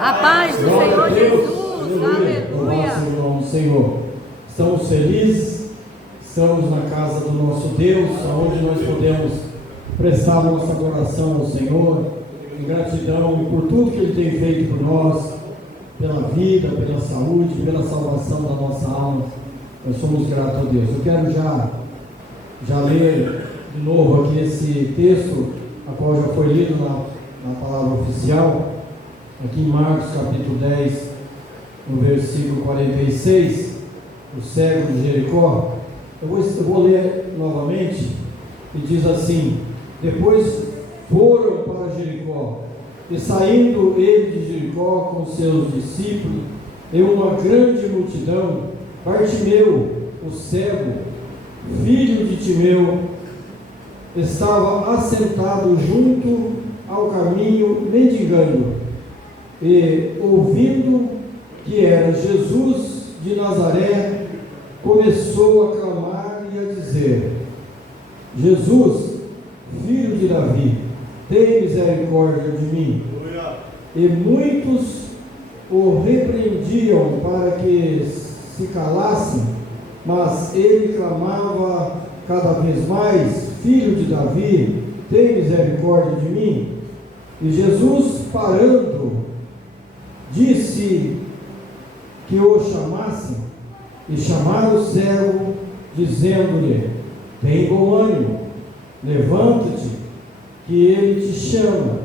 A paz do Senhor Jesus. Aleluia. Irmão, Senhor, estamos felizes, estamos na casa do nosso Deus, onde nós podemos prestar nossa adoração ao Senhor, em gratidão por tudo que Ele tem feito por nós, pela vida, pela saúde, pela salvação da nossa alma. Nós somos gratos a Deus. Eu quero já ler de novo aqui esse texto, a qual já foi lido na palavra oficial, aqui em Marcos capítulo 10, no versículo 46, o cego de Jericó. Eu vou ler novamente, e diz assim: depois foram para Jericó, e saindo ele de Jericó com seus discípulos e uma grande multidão, Bartimeu, o cego, filho de Timeu, estava assentado junto ao caminho, mendigando, e ouvindo que era Jesus de Nazaré, começou a clamar e a dizer: Jesus, filho de Davi, tem misericórdia de mim. E muitos o repreendiam para que se calasse, mas ele clamava cada vez mais: Filho de Davi, tem misericórdia de mim. E Jesus, parando, disse que o chamasse, e chamaram o cego, dizendo-lhe: tem bom ânimo, levanta-te, que ele te chama.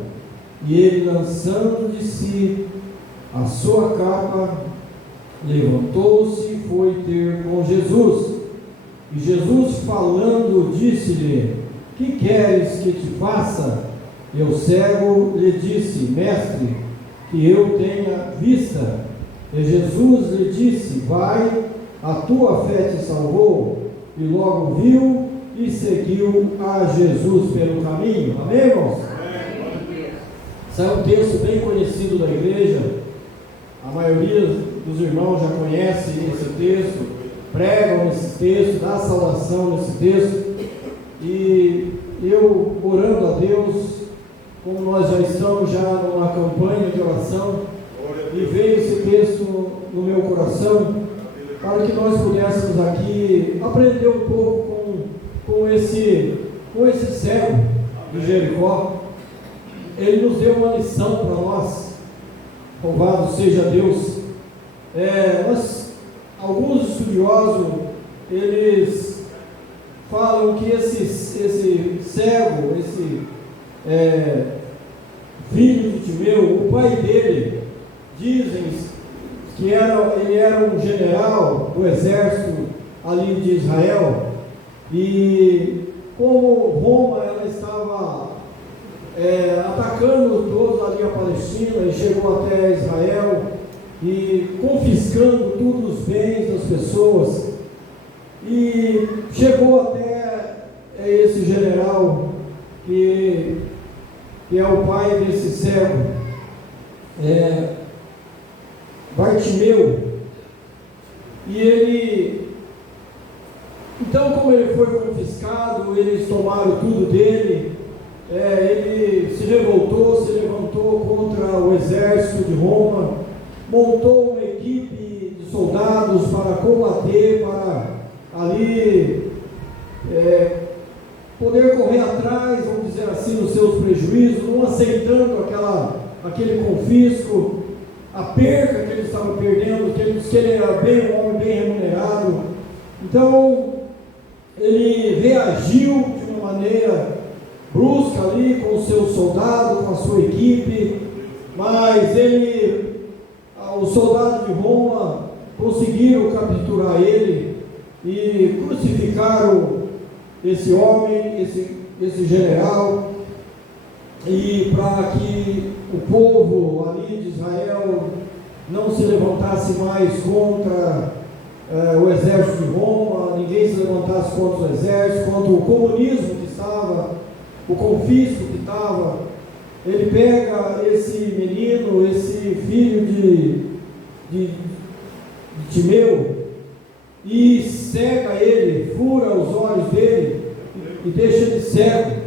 E ele, lançando de si a sua capa, levantou-se e foi ter com Jesus. E Jesus, falando, disse-lhe: que queres que te faça? E o cego lhe disse: mestre, que eu tenha vista. E Jesus lhe disse: vai, a tua fé te salvou. E logo viu e seguiu a Jesus pelo caminho. Amém, irmãos? Esse é um texto bem conhecido da igreja. A maioria dos irmãos já conhece esse texto, pregam esse texto, dá salvação nesse texto. E eu, orando a Deus, como nós já estamos numa campanha de oração, e veio esse texto no meu coração, para que nós pudéssemos aqui aprender um pouco com esse cego de Jericó. Ele nos deu uma lição para nós. Louvado seja Deus. Alguns estudiosos, eles falam que esse cego, esse filho de Timeu, o pai dele, dizem que ele era um general do exército ali de Israel, e como Roma ela estava atacando todos ali a Palestina, e chegou até Israel e confiscando todos os bens das pessoas, e chegou até esse general que é o pai desse cego, Bartimeu. E ele, então, como ele foi confiscado, eles tomaram tudo dele. Ele se revoltou, se levantou contra o exército de Roma, montou uma equipe de soldados para combater, para ali poder correr atrás, vamos dizer assim, dos seus prejuízos, não aceitando aquele confisco, a perca que ele estava perdendo, que ele disse que ele era um homem bem remunerado. Então ele reagiu de uma maneira brusca ali com os seus soldados, com a sua equipe, mas os soldados de Roma conseguiram capturar ele e crucificaram esse homem, esse general, e para que o povo ali de Israel não se levantasse mais contra o exército de Roma, ninguém se levantasse contra o exército, contra o comunismo que estava, o confisco que estava. Ele pega esse menino, esse filho de Timeu, e cega ele, fura os olhos dele e deixa ele cego,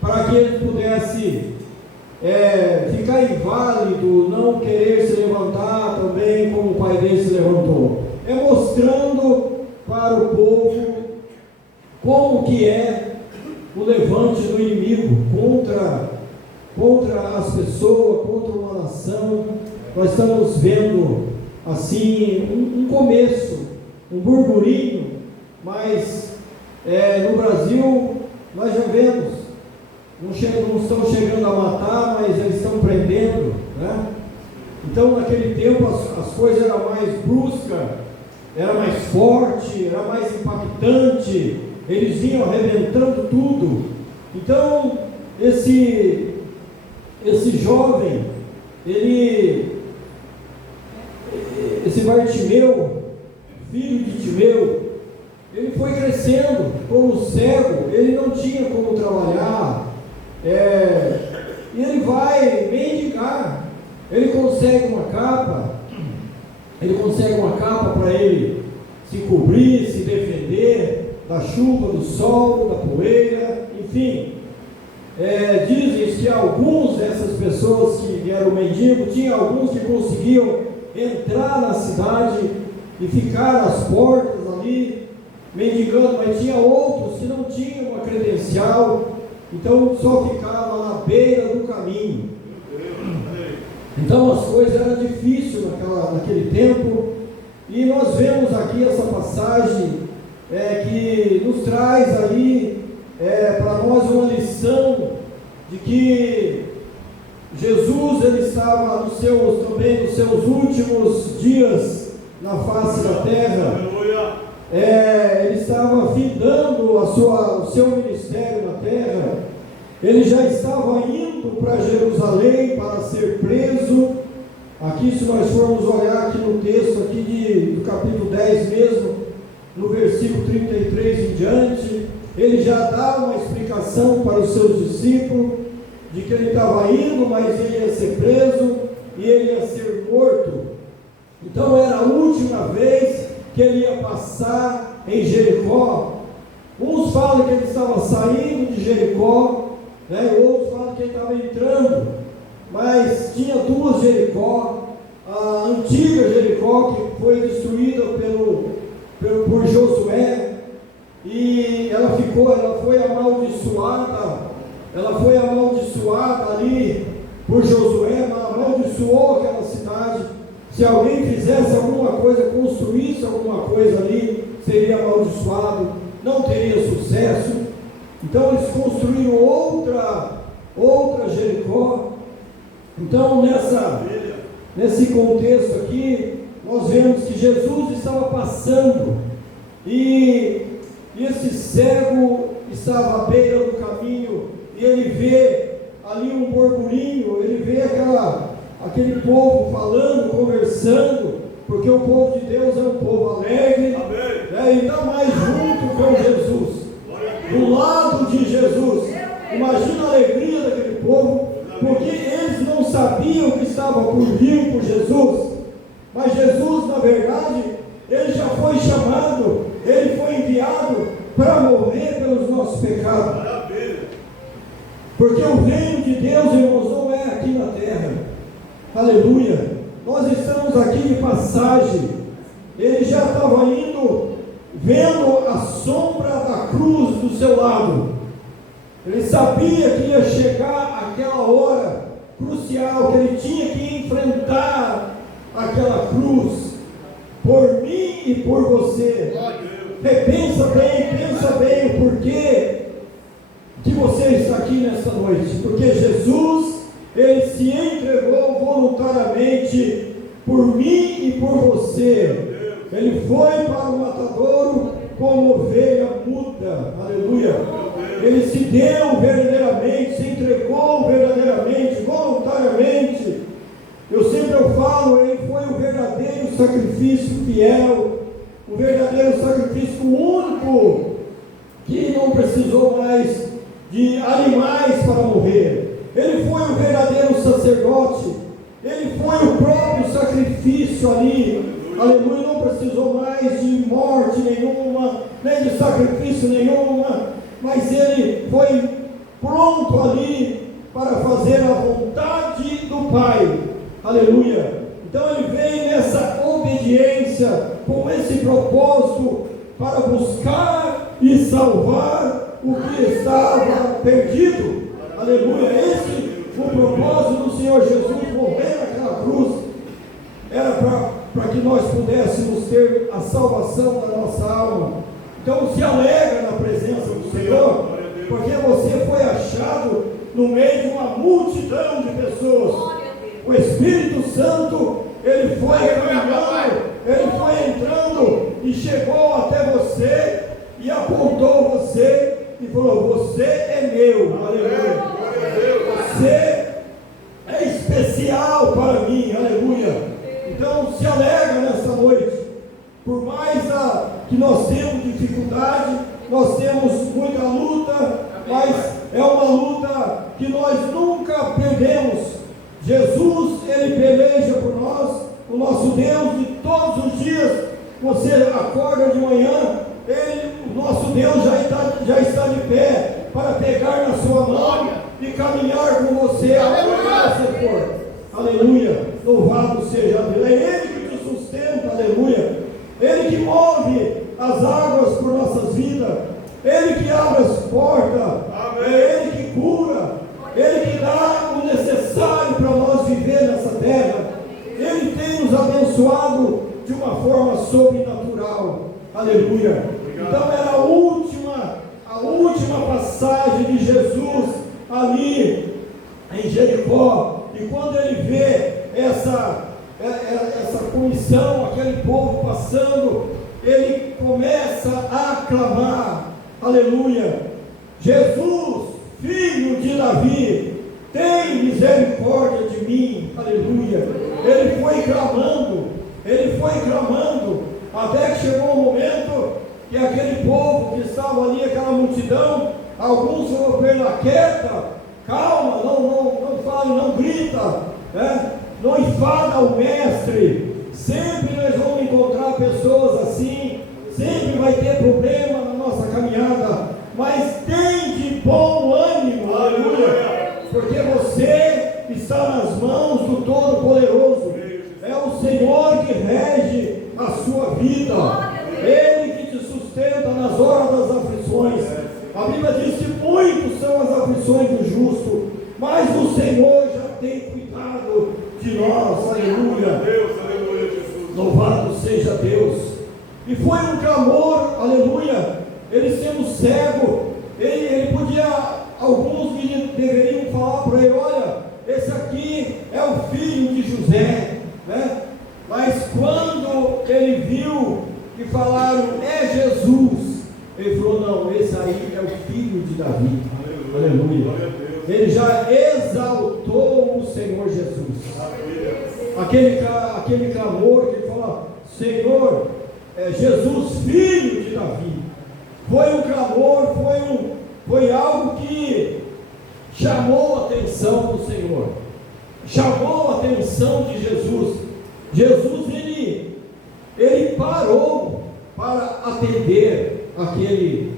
para que ele pudesse ficar inválido do não querer se levantar também como o pai dele se levantou. É mostrando para o povo como que é o levante do inimigo contra as pessoas, contra uma nação. Nós estamos vendo assim um começo, um burburinho, mas no Brasil nós já vemos, não estão chegando a matar, mas eles estão prendendo, né? Então naquele tempo as coisas eram mais bruscas, era mais forte, era mais impactante, eles iam arrebentando tudo. Então esse jovem, esse Bartimeu, filho de Timeu, ele foi crescendo como cego, ele não tinha como trabalhar, e ele vai mendigar. Ele consegue uma capa para ele se cobrir, se defender da chuva, do sol, da poeira, enfim. Dizem que alguns dessas pessoas que eram mendigos, tinha alguns que conseguiam entrar na cidade e ficar às portas ali, mendigando, mas tinha outros que não tinham uma credencial, então só ficava na beira do caminho. Então as coisas eram difíceis naquele tempo, e nós vemos aqui essa passagem que nos traz ali para nós uma lição de que Jesus ele estava também nos seus últimos dias na face da terra. Ele estava findando o seu ministério na terra. Ele já estava indo para Jerusalém para ser preso. Aqui, se nós formos olhar aqui no texto aqui do capítulo 10 mesmo, no versículo 33 em diante, ele já dá uma explicação para os seus discípulos de que ele estava indo, mas ele ia ser preso e ele ia ser morto. Então era a última vez que ele ia passar em Jericó. Uns falam que ele estava saindo de Jericó, outros falam que ele estava entrando, mas tinha duas Jericó. A antiga Jericó, que foi destruída por Josué, e ela foi amaldiçoada ali por Josué, amaldiçoou aquela cidade. Se alguém fizesse alguma coisa, construísse alguma coisa ali, seria amaldiçoado, não teria sucesso. Então eles construíram outra Jericó. Então nesse contexto aqui, nós vemos que Jesus estava passando, e esse cego estava à beira do caminho, e ele vê ali um burburinho, ele vê aquele povo falando, conversando, porque o povo de Deus é um povo alegre, e ainda mais junto com Jesus, do lado de Jesus. Imagina a alegria daquele povo, porque eles não sabiam que estava por vir por Jesus, mas Jesus, na verdade, ele já foi chamado, ele foi enviado para morrer pelos nossos pecados. Porque o reino de Deus, irmãos, não é aqui na terra. Aleluia. Nós estamos aqui de passagem. Ele já estava indo, vendo a sombra da cruz do seu lado. Ele sabia que ia chegar aquela hora crucial, que ele tinha que enfrentar aquela cruz por mim e por você. Pensa bem o porquê que você está aqui nesta noite. Porque Jesus, ele se entregou voluntariamente por mim e por você. Ele foi para o matadouro como ovelha muda. Aleluia. Ele se deu verdadeiramente, se entregou verdadeiramente, voluntariamente. Eu sempre falo, ele foi o verdadeiro sacrifício fiel, o verdadeiro sacrifício único, que não precisou mais de animais para morrer. Ele foi o verdadeiro sacerdote, ele foi o próprio sacrifício ali. Aleluia, não precisou mais de morte nenhuma, nem de sacrifício nenhuma, mas ele foi pronto ali para fazer a vontade do Pai. Aleluia. Então ele vem nessa obediência, com esse propósito, para buscar e salvar o que estava perdido. Aleluia. Esse o propósito do Senhor Jesus morrer naquela cruz. Era para que nós pudéssemos ter a salvação da nossa alma. Então se alegra na presença do Senhor, porque você foi achado no meio de uma multidão de pessoas. O Espírito Santo, ele foi caminhando, ele foi entrando e chegou até você e apontou você e falou: você é meu, aleluia. Você é especial para mim, aleluia. Então se alegra nessa noite. Por mais que nós temos dificuldade, nós temos muita luta, mas é uma luta que nós nunca perdemos. Jesus, ele peleja por nós, o nosso Deus, e todos os dias você acorda de manhã, o nosso Deus já está de pé para pegar na sua mão e caminhar com você aonde você for. Aleluia, louvado seja Deus. É Ele que te sustenta, aleluia. Ele que move as águas por nossas vidas, Ele que abre as portas, é Ele que cura, Ele que dá o necessário para nós viver nessa terra. Ele tem nos abençoado de uma forma sobrenatural, aleluia. Então era a última passagem de Jesus ali em Jericó, e quando ele vê essa comissão, aquele povo passando, ele começa a clamar, aleluia: Jesus, filho de Davi, tem misericórdia de mim, aleluia. Ele foi clamando, até que chegou um momento que aquele povo que estava ali, aquela multidão, alguns foram pela quieta, calma, não fale, não grita, né? Não enfada o mestre. Sempre nós vamos encontrar pessoas assim, sempre vai ter problema na nossa caminhada, mas tem de bom ânimo, aleluia, porque você está nas mãos do Todo-Poderoso. É o Senhor que rege a sua vida, Ele que te sustenta nas horas das aflições. A Bíblia diz que muitos são as aflições do justo, mas o Senhor já tem cuidado de nós, aleluia. Louvado seja Deus. E foi um clamor, aleluia. Ele sendo cego, ele podia, alguns deveriam falar para ele: olha, esse aqui é o filho de José, né? Mas quando ele viu que falaram: é Jesus, ele falou: não, esse aí é o filho de Davi, aleluia. Ele já exaltou o Senhor Jesus. Aquele clamor que fala: Senhor, Jesus, filho de Davi, foi um clamor, foi algo que chamou a atenção do Senhor, chamou a atenção de Jesus. Jesus, ele parou para atender aquele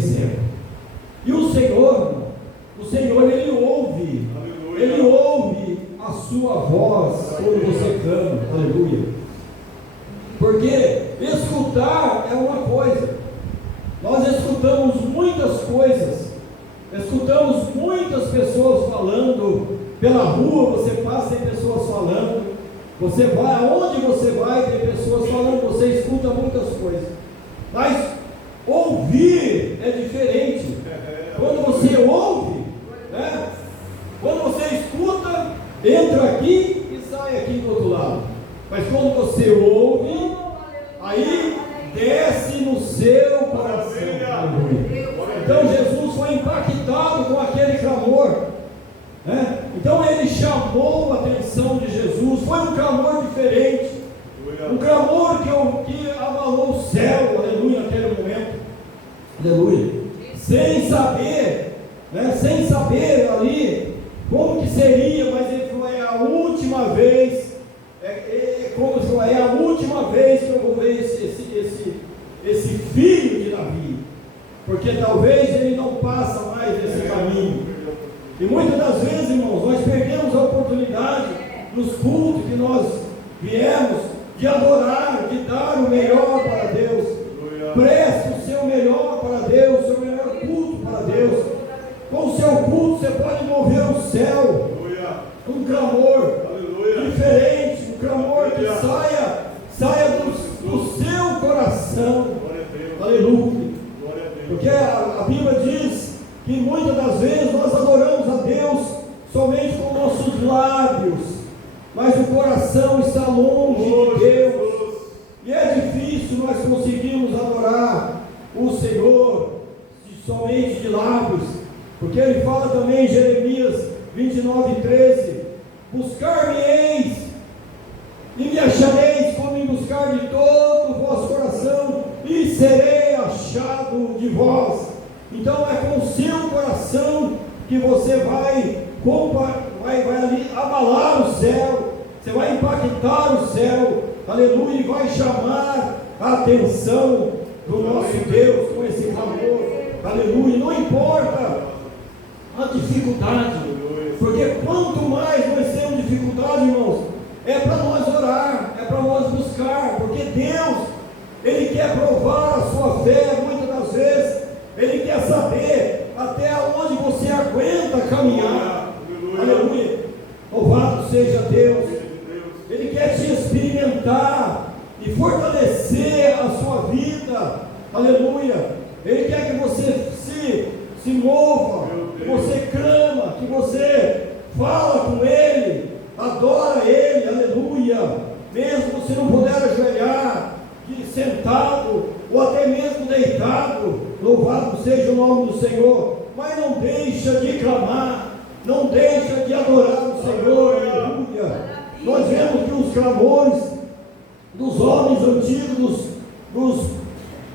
cego. E o Senhor, ele ouve a sua voz quando você clama, aleluia. Porque escutar é uma coisa, nós escutamos muitas coisas, escutamos muitas pessoas falando, pela rua você passa, tem pessoas falando, você vai, aonde você vai, tem pessoas falando, você escuta muitas coisas, mas ouvir é diferente. Quando você ouve, né? Quando você escuta, entra aqui e sai aqui do outro lado. Mas quando você ouve, aí desce no seu coração. Então Jesus foi impactado com aquele clamor, né? Então ele chamou a atenção de Jesus. Foi um clamor diferente, um clamor que abalou o céu, aleluia, naquele momento, aleluia. Sem saber, né? Sem saber ali como que seria, mas ele falou: é a última vez, como ele falou, é a última vez que eu vou ver esse filho de Davi, porque talvez ele não passa mais esse caminho. E muitas das vezes, irmãos, nós perdemos a oportunidade nos cultos que nós viemos, de adorar, de dar o melhor para Deus. Preste o seu melhor para Deus, o seu melhor culto para Deus. Com o seu culto você pode mover o céu. Um clamor diferente, um clamor que saia do seu coração. Aleluia. Porque a Bíblia diz que muitas das vezes nós adoramos a Deus somente com nossos lábios, mas o coração está longe de Deus. E é difícil nós conseguirmos adorar o Senhor somente de lábios, porque ele fala também em Jeremias 29:13: buscar-me-eis e me achareis quando me buscar de todo o vosso coração, e serei achado de vós. Então é com o seu coração que você vai ali abalar o céu, você vai impactar o céu, aleluia, e vai chamar a atenção do nosso Deus com esse clamor, aleluia. Não importa a dificuldade, porque quanto mais nós temos dificuldade, irmãos, é para nós orar, é para nós buscar, porque Deus, Ele quer provar a sua fé. Muitas das vezes Ele quer saber até onde você aguenta caminhar. Aleluia. Louvado seja Deus. Ele quer te experimentar e fortalecer a sua vida. Aleluia. Ele quer que você se mova, que você clama, que você fala com Ele, adora Ele. Aleluia. Mesmo você não puder ajoelhar, sentado ou até mesmo deitado, louvado seja o nome do Senhor, mas não deixa de clamar, não deixa de adorar o Senhor. Aleluia. Nós vemos que os clamores dos homens antigos,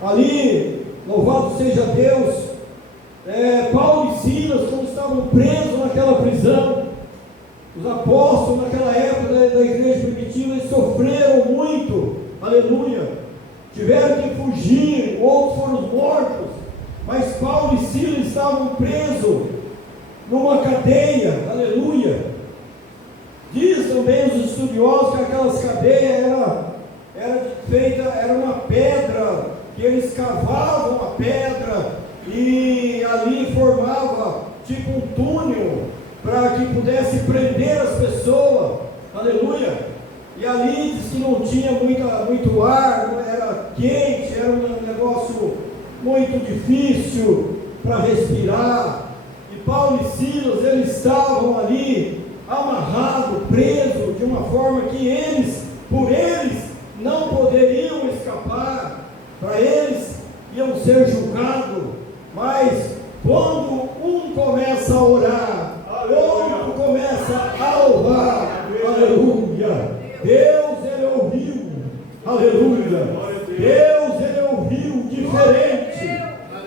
ali, louvado seja Deus, Paulo e Silas, quando estavam presos naquela prisão, os apóstolos naquela época da igreja primitiva, eles sofreram muito, aleluia, tiveram que fugir, outros foram mortos, mas Paulo e Silas estavam presos numa cadeia, aleluia. Diz também os estudiosos que aquelas cadeias era uma pedra, que eles cavavam a pedra e ali formava tipo um túnel para que pudesse prender as pessoas, aleluia. E ali diz que não tinha muito ar, era quente, era um negócio muito difícil para respirar. E Paulo e Silas, eles estavam ali amarrados, presos, de uma forma que por eles, não poderiam escapar, para eles iam ser julgados. Mas quando um começa a orar, outro começa a louvar, aleluia. Deus, Ele ouviu, aleluia. Deus, Ele ouviu diferente,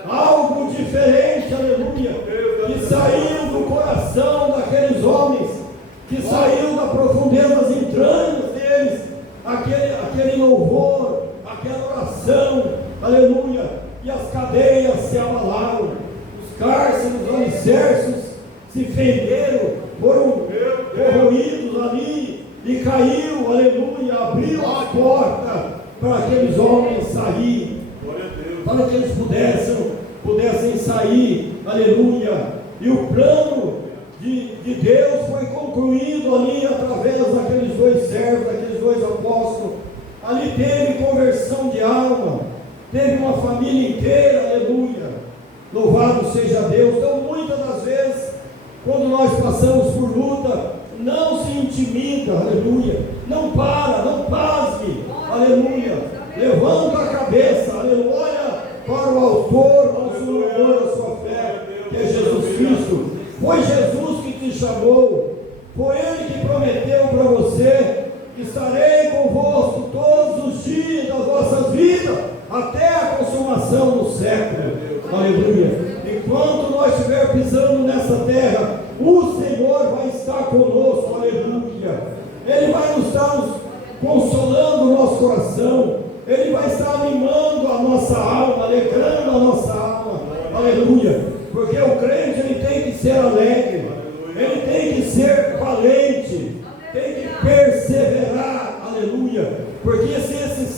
algo diferente, aleluia, que saiu do coração daqueles homens, que saiu da profundeza das entranhas deles, aquele louvor, aquela oração, aleluia. E as cadeias se abalaram, os cárceres, os alicerces se fenderam, foram corroídos ali, e caiu, aleluia, abriu a porta para aqueles homens sair, para que eles pudessem sair, aleluia. E o plano de Deus foi concluído ali através daqueles dois servos, daqueles dois apóstolos. Ali teve conversão de alma, teve uma família inteira, aleluia. Louvado seja Deus. Então, muitas das vezes, quando nós passamos por luta, não se intimida, aleluia. Não pasme, aleluia. Levanta a cabeça, aleluia. Olha para o autor, ao consumador da sua fé, que é Jesus Cristo. Foi Jesus que te chamou, foi Ele que prometeu para você: estarei convosco todos os dias das vossas vidas, até a consumação do século, aleluia. Enquanto nós estivermos pisando nessa terra, o Senhor vai estar conosco, aleluia. Ele vai estar nos consolando o nosso coração, Ele vai estar animando a nossa alma, alegrando a nossa alma, aleluia. Porque o crente, ele tem que ser alegre, ele tem que ser valente, tem que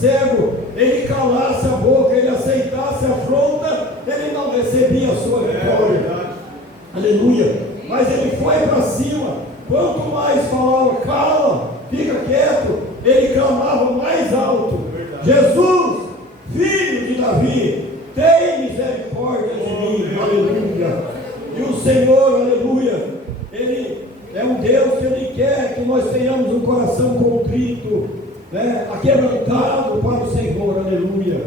cego ele calasse a boca, ele aceitasse a afronta, ele não recebia a sua vitória. Aleluia. Mas ele foi para cima. Quanto mais falava, cala, fica quieto, ele clamava mais alto: Jesus, filho de Davi, tem misericórdia de mim. Aleluia. E o Senhor, aleluia, Ele é um Deus que Ele quer que nós tenhamos um coração contrito, né, aquebrantado para o Senhor. Aleluia.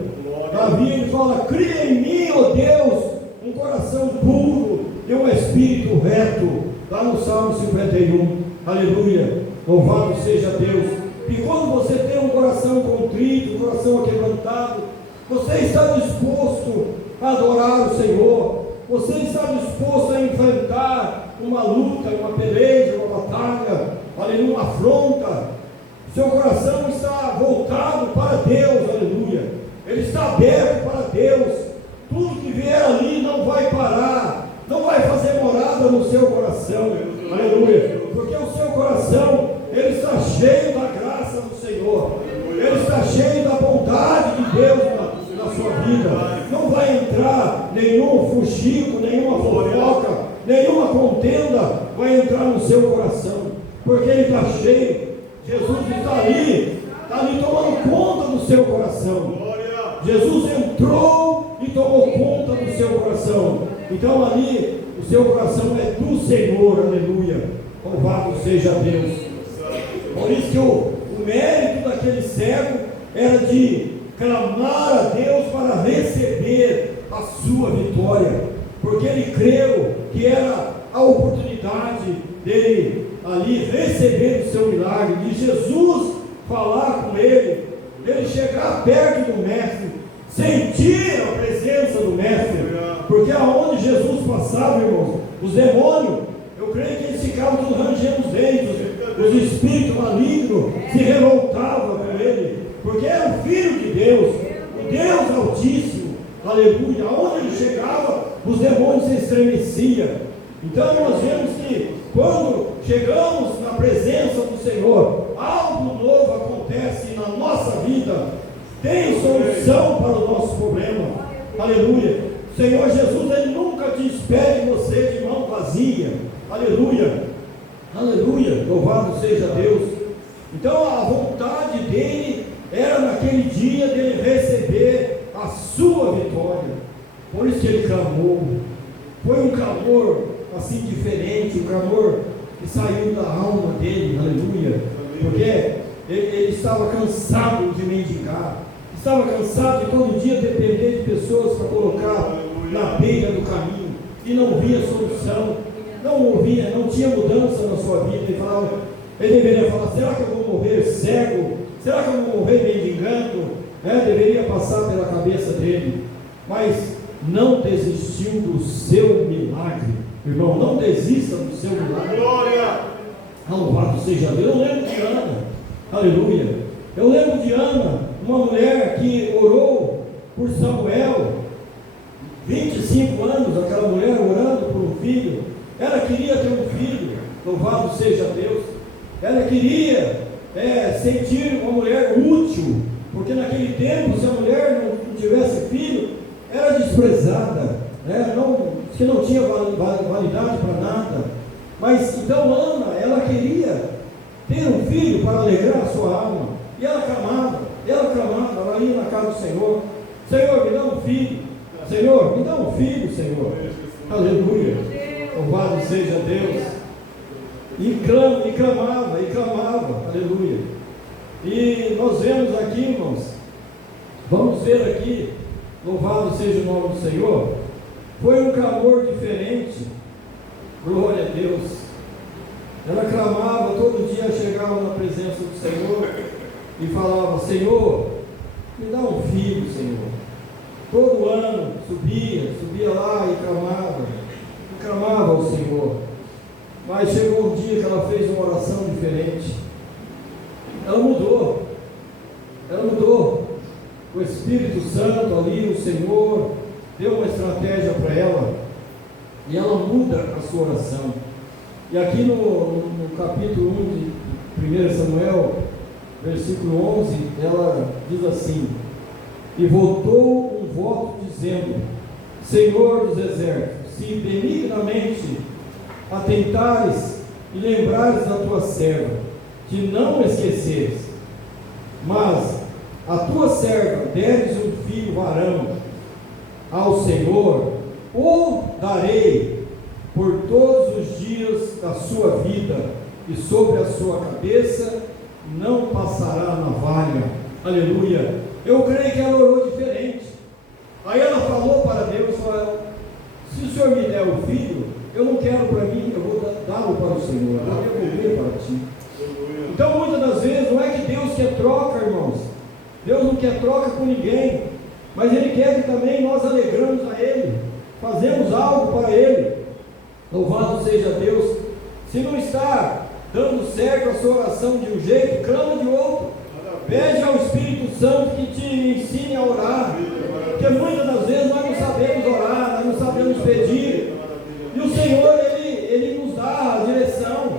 Davi, ele fala: cria em mim, ó Deus, um coração puro e um espírito reto, lá no Salmo 51. Aleluia. Louvado seja Deus. E quando você tem um coração contrito, um coração aquebrantado, você está disposto a adorar o Senhor, você está disposto a enfrentar uma luta, uma peleja, uma batalha, aleluia, uma afronta. Seu coração está voltado para Deus, aleluia. Ele está aberto para Deus. Tudo que vier ali não vai parar, não vai fazer morada no seu coração, aleluia. Porque o seu coração, ele está cheio da graça do Senhor, ele está cheio da bondade de Deus na sua vida. Não vai entrar nenhum fuxico, nenhuma fofoca, nenhuma contenda vai entrar no seu coração, porque ele está cheio. Jesus está ali tomando conta do seu coração. Jesus entrou e tomou conta do seu coração. Então ali o seu coração é do Senhor, aleluia. Louvado seja Deus. Por isso que o mérito daquele cego era de clamar a Deus para receber a sua vitória, porque ele creu que era a oportunidade dele ali receber o seu milagre, de Jesus falar com ele, dele chegar perto do Mestre, sentir a presença do Mestre, porque aonde Jesus passava, irmãos, os demônios, eu creio que eles ficavam todos rangendo os dentes, os espíritos malignos se revoltavam com ele, porque era o Filho de Deus, o Deus Altíssimo, aleluia. Aonde ele chegava, os demônios se estremeciam. Então nós vemos que quando chegamos na presença do Senhor, algo novo acontece na nossa vida, tem solução para o nosso problema, aleluia. O Senhor Jesus, Ele nunca te despede você de mão vazia, aleluia, aleluia, louvado seja Deus. Então a vontade dele era naquele dia dele receber a sua vitória, por isso que ele clamou. Foi um clamor assim diferente, um clamor que saiu da alma dele, aleluia, porque ele estava cansado de mendigar, estava cansado de todo dia depender de pessoas para colocar na beira do caminho, e não via solução, não tinha mudança na sua vida. Ele deveria falar: será que eu vou morrer cego? Será que eu vou morrer mendigando? Deveria passar pela cabeça dele, mas não desistiu do seu milagre. Irmão, não desista do seu milagre. Glória! Louvado seja Deus. Eu lembro de Ana, aleluia. Eu lembro de Ana, uma mulher que orou por Samuel, 25 anos, aquela mulher orando por um filho. Ela queria ter um filho, louvado seja Deus. Ela queria sentir uma mulher útil, porque naquele tempo, se a mulher não tivesse filho, era desprezada, que não tinha validade para nada. Mas então Ana, ela queria ter um filho para alegrar a sua alma, e ela clamava, ela ia na casa do Senhor: Senhor, me dá um filho, Senhor, me dá um filho, Senhor, aleluia, louvado seja Deus. E clamava, aleluia. E nós vemos aqui, irmãos, vamos ver aqui, louvado seja o nome do Senhor. Foi um clamor diferente, glória a Deus. Ela clamava, todo dia chegava na presença do Senhor e falava: Senhor, me dá um filho, Senhor. Todo ano subia lá e clamava ao Senhor. Mas chegou um dia que ela fez uma oração diferente. Ela mudou. O Espírito Santo ali, o Senhor deu uma estratégia para ela, e ela muda a sua oração. E aqui no capítulo 1 de 1 Samuel, versículo 11, ela diz assim: e voltou um voto dizendo: Senhor dos exércitos, se benignamente atentares e lembrares da tua serva, que não esqueceres, mas a tua serva deres um filho varão ao Senhor, o darei por todos os dias da sua vida, e sobre a sua cabeça não passará navalha. Aleluia. Eu creio que ela orou diferente. Aí ela falou para Deus: se o Senhor me der o filho, eu não quero para mim, eu vou dá-lo para o Senhor, eu vou devolver para ti. Então muitas das vezes não é que Deus quer troca, irmãos. Deus não quer troca com ninguém, mas Ele quer que também nós alegramos a Ele, fazemos algo para Ele. Louvado seja Deus. Se não está dando certo a sua oração de um jeito, clama de outro. Pede ao Espírito Santo que te ensine a orar, porque muitas das vezes nós não sabemos orar, nós não sabemos pedir, e o Senhor, Ele nos dá a direção.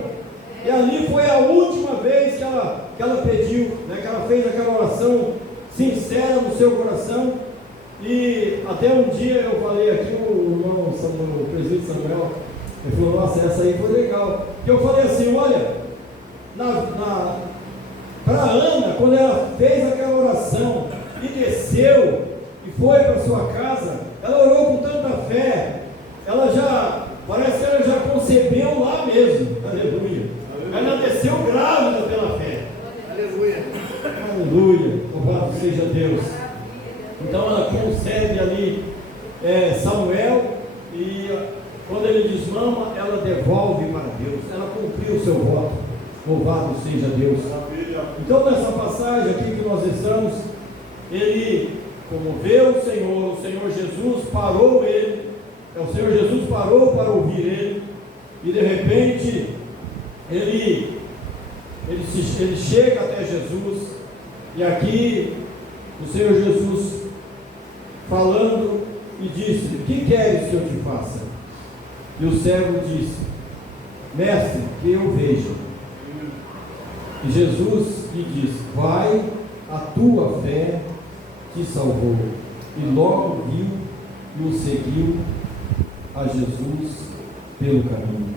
E ali foi a última vez que ela pediu, né, que ela fez aquela oração sincera no seu coração. E até um dia eu falei aqui, o irmão Samuel, o presídio Samuel, ele falou: nossa, essa aí foi legal. E eu falei assim: olha, para Ana, quando ela fez aquela oração e desceu e foi para sua casa, ela orou com tanta fé, parece que ela já concebeu lá mesmo. Aleluia. Ela desceu grávida pela fé. Aleluia. Aleluia. Louvado seja Deus. Então ela concebe ali Samuel, e quando ele desmama, ela devolve para Deus. Ela cumpriu o seu voto. Louvado seja Deus. Então nessa passagem aqui que nós estamos, ele comoveu o Senhor Jesus parou ele, o Senhor Jesus parou para ouvir ele, e de repente ele chega até Jesus, e aqui o Senhor Jesus falando, e disse: o que queres que eu te faça? E o servo disse: mestre, que eu veja. E Jesus lhe disse: vai, a tua fé te salvou. E logo viu e o seguiu a Jesus pelo caminho.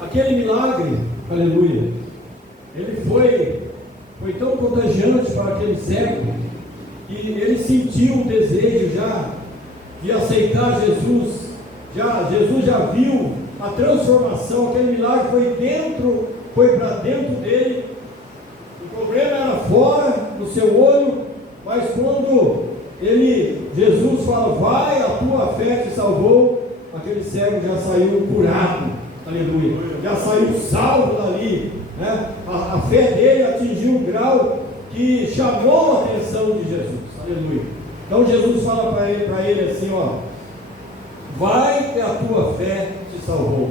Aquele milagre, aleluia, ele foi tão contagiante para aquele cego, que ele sentiu um desejo já de aceitar Jesus. Jesus já viu a transformação. Aquele milagre foi para dentro dele. O problema era fora, no seu olho, mas quando Jesus fala: vai, a tua fé te salvou, aquele cego já saiu curado. Aleluia. Já saiu salvo dali, né? A fé dele atingiu um grau que chamou a atenção de Jesus. Aleluia. Então Jesus fala para ele assim: vai, que a tua fé te salvou.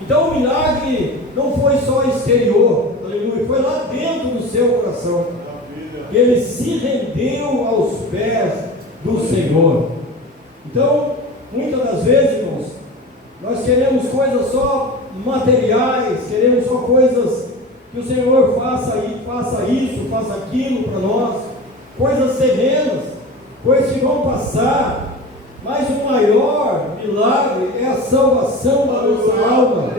Então o milagre não foi só exterior, aleluia, foi lá dentro do seu coração. Ele se rendeu aos pés do Senhor. Então, muitas das vezes, irmãos, nós queremos coisas só materiais, queremos só coisas que o Senhor faça isso, faça aquilo para nós, coisas terrenas, coisas que vão passar. Mas o maior milagre é a salvação da nossa alma,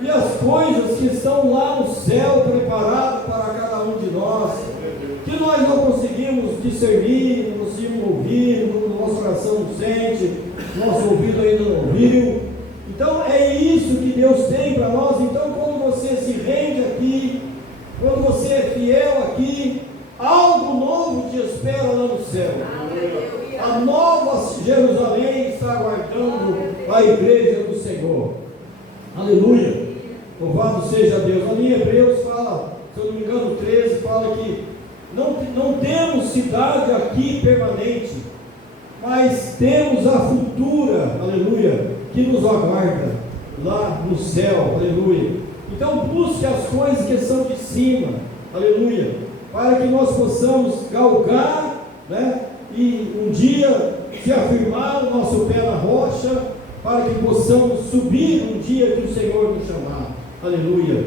e as coisas que estão lá no céu preparadas para cada um de nós, que nós não conseguimos discernir, não conseguimos ouvir, o nosso coração não sente, nosso ouvido ainda não ouviu. Então é isso que Deus tem para nós. Então quando você se rende aqui, quando você é fiel aqui, algo novo te espera lá no céu. A nova Jerusalém está aguardando a igreja do Senhor. Aleluia. Louvado seja Deus. Ali em Hebreus fala, se eu não me engano 13, fala que não temos cidade aqui permanente, mas temos a futura, aleluia, que nos aguarda lá no céu, aleluia. Então busque as coisas que são de cima, aleluia, para que nós possamos galgar, né? E um dia se afirmar o nosso pé na rocha, para que possamos subir um dia que o Senhor nos chamar, aleluia,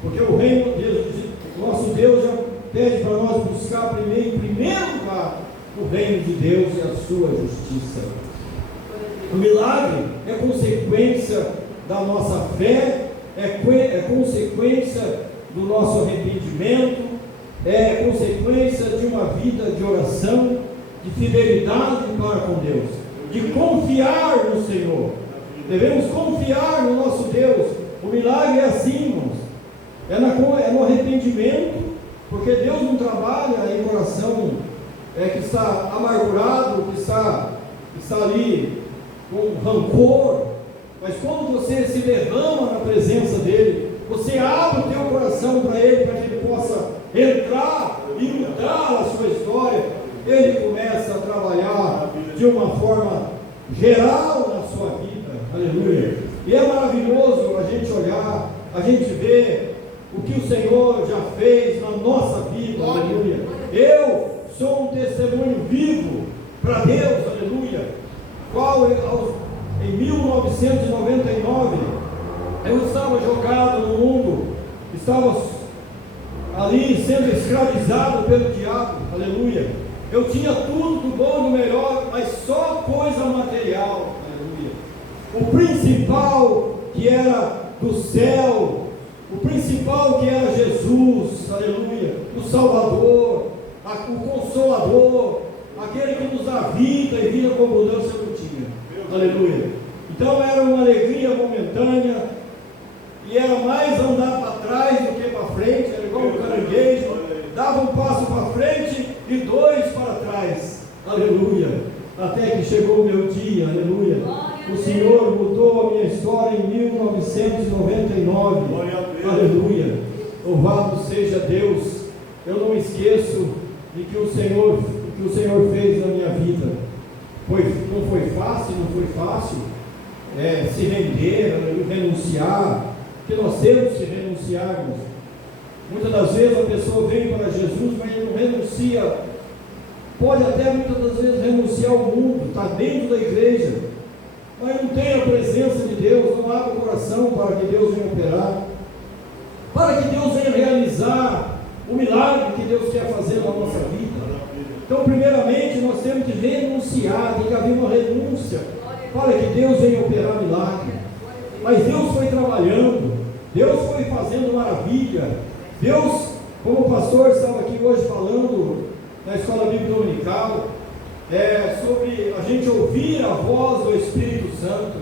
porque o reino de nosso Deus já pede para nós buscar em primeiro lugar o reino de Deus e a sua justiça. O milagre é consequência da nossa fé, é consequência do nosso arrependimento, é consequência de uma vida de oração, de fidelidade para com Deus, de confiar no Senhor. Devemos confiar no nosso Deus. O milagre é assim, irmãos, é no arrependimento, porque Deus não trabalha em coração que está amargurado, que está ali com rancor, mas quando você se derrama na presença dEle, você abre o teu coração para Ele, para que Ele possa entrar e mudar a sua história, Ele começa a trabalhar de uma forma geral na sua vida, aleluia. E é maravilhoso a gente olhar, a gente ver o que o Senhor já fez na nossa vida, aleluia. Eu sou um testemunho vivo para Deus, aleluia. Em 1999, eu estava jogado no mundo, estava ali sendo escravizado pelo diabo, aleluia. Eu tinha tudo do bom e do melhor, mas só coisa material, aleluia. O principal que era do céu, o principal que era Jesus, aleluia, o Salvador, o Consolador, aquele que nos dá vida e vida com abundância não tinha, aleluia. Então era uma alegria momentânea, e era mais andar para trás do que para frente, era igual um caranguejo, dava um passo para frente e dois para trás, aleluia, até que chegou o meu dia, aleluia. O Senhor mudou a minha história em 1999, aleluia. Louvado seja Deus. Eu não esqueço de que o Senhor fez na minha vida. Não foi fácil se render, renunciar, porque nós temos que renunciarmos. Muitas das vezes a pessoa vem para Jesus, mas não renuncia, pode até muitas das vezes renunciar ao mundo, está dentro da igreja, mas não tem a presença de Deus, não abre o coração para que Deus venha operar, para que Deus venha realizar o milagre que Deus quer fazer na nossa vida. Então, primeiramente, nós temos que renunciar, tem que haver uma renúncia, para que Deus venha operar milagre. Mas Deus foi trabalhando, Deus foi fazendo maravilha. Deus, como o pastor estava aqui hoje falando na escola bíblica dominical, sobre a gente ouvir a voz do Espírito Santo,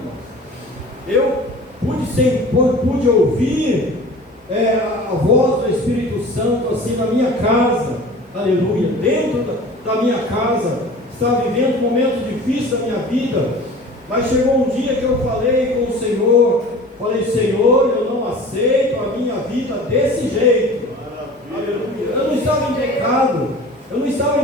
eu pude ouvir a voz do Espírito Santo assim na minha casa, aleluia, dentro da minha casa. Estava vivendo um momento difícil da minha vida, mas chegou um dia que eu falei com o Senhor, Senhor, eu não aceito a minha vida desse jeito, aleluia. Eu não estava em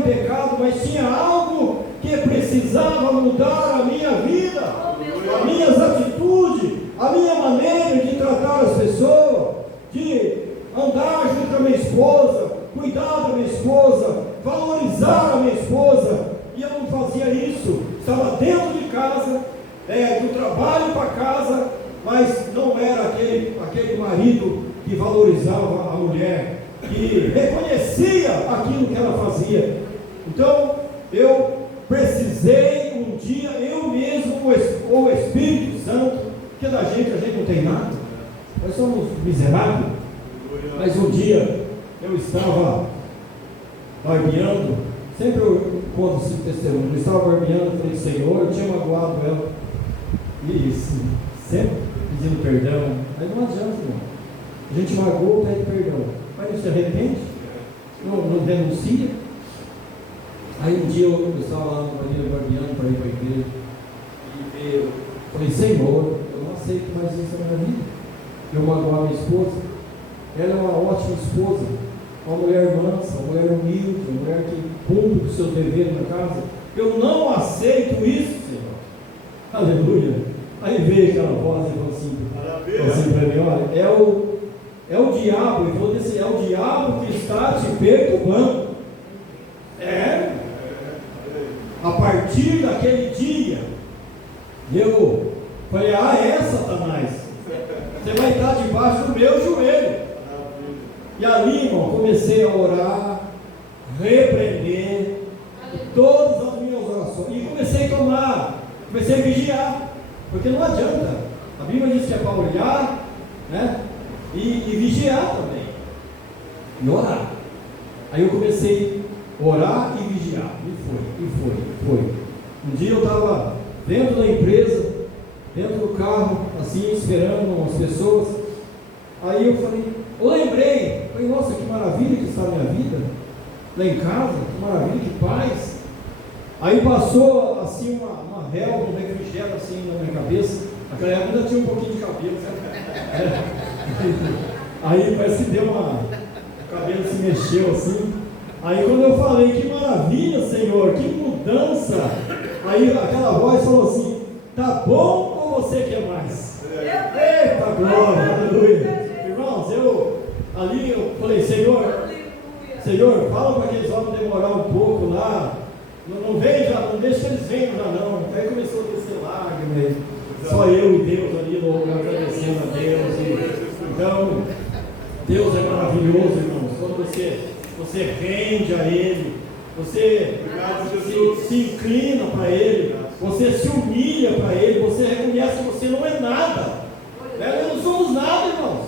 pecado, mas tinha algo que precisava mudar a minha vida, as minhas atitudes, a minha maneira de tratar as pessoas, de andar junto com a minha esposa, cuidar da minha esposa, valorizar a minha esposa, e eu não fazia isso. Estava dentro de casa, do trabalho para casa, mas não era aquele marido que valorizava a mulher, que reconhecia aquilo que ela fazia. Então eu precisei um dia, eu mesmo, com o Espírito Santo, porque da gente a gente não tem nada, nós somos miseráveis. Mas um dia eu estava barbeando, sempre eu conto esse testemunho, eu estava barbeando, falei, Senhor, eu tinha magoado ela, e sempre pedindo perdão, aí não adianta, irmão. A gente magoou, pede perdão, mas não se arrepende, não denuncia. Aí um dia eu estava lá no banheiro barbeando para ir para a igreja, e eu falei, Senhor, eu não aceito mais isso na minha vida. Eu magoar a minha esposa, ela é uma ótima esposa, uma mulher mansa, uma mulher humilde, uma mulher que cumpre os seus deveres na casa. Eu não aceito isso, Senhor. Aleluia. Aí veio aquela voz e falou assim para mim, olha, é o diabo, ele falou assim, é o diabo que está te perturbando. A partir daquele dia, eu falei, Satanás, você vai estar debaixo do meu joelho. E ali, irmão, comecei a orar, repreender todas as minhas orações. E comecei a vigiar, porque não adianta. A Bíblia diz que é para olhar, né? E vigiar também. E orar. Aí eu comecei a orar e vigiar. E foi. Um dia eu estava dentro da empresa, dentro do carro, assim, esperando umas pessoas. Aí eu lembrei, nossa, que maravilha que está a minha vida, lá em casa, que maravilha, que paz. Aí passou assim uma relva, um refrigério assim na minha cabeça. Naquela época ainda tinha um pouquinho de cabelo, sabe? Aí parece que deu o cabelo se mexeu assim. Aí quando eu falei, que maravilha, Senhor, que mudança. Aí aquela voz falou assim, tá bom ou você quer mais? Eita glória, aleluia. Irmãos, eu falei, Senhor, fala para aqueles homens demorar um pouco lá. Não vem já, não deixa eles venham já não. Aí começou a descer lágrimas. Só eu e Deus ali, agradecendo a Deus. Então, Deus é maravilhoso, irmãos. Quando você rende a Ele, você se inclina para Ele, você se humilha para Ele, você reconhece que você não é nada. Nós não somos nada, irmãos.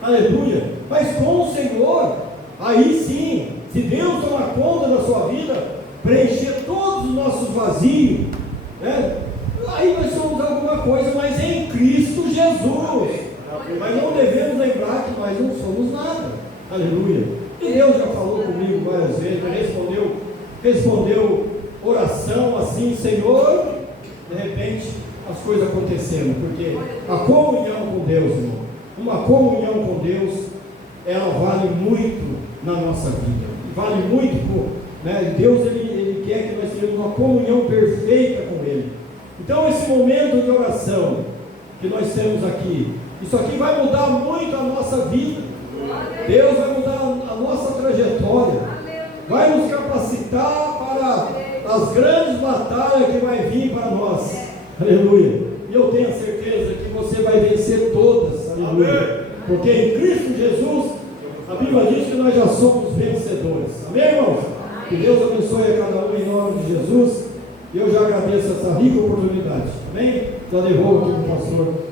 Aleluia. Mas com o Senhor, aí sim, se Deus tomar conta da sua vida, preencher todos os nossos vazios, né? Aí nós somos alguma coisa, mas em Cristo Jesus. Mas não devemos lembrar que nós não somos nada. Aleluia. E Deus já falou comigo várias vezes, respondeu oração assim, Senhor, de repente as coisas aconteceram, porque a comunhão com Deus, irmão, uma comunhão com Deus, ela vale muito na nossa vida, vale muito, né? Deus ele quer que nós tenhamos uma comunhão perfeita com Ele. Então esse momento de oração que nós temos aqui, isso aqui vai mudar muito a nossa vida. Deus vai mudar a nossa trajetória, vai nos capacitar para as grandes batalhas que vai vir para nós. Aleluia. E eu tenho a certeza que você vai vencer todas. Aleluia. Porque em Cristo Jesus, a Bíblia diz que nós já somos vencedores. Amém, irmãos? Que Deus abençoe a cada um em nome de Jesus. E eu já agradeço essa rica oportunidade. Amém? Já devolvo aqui para o pastor.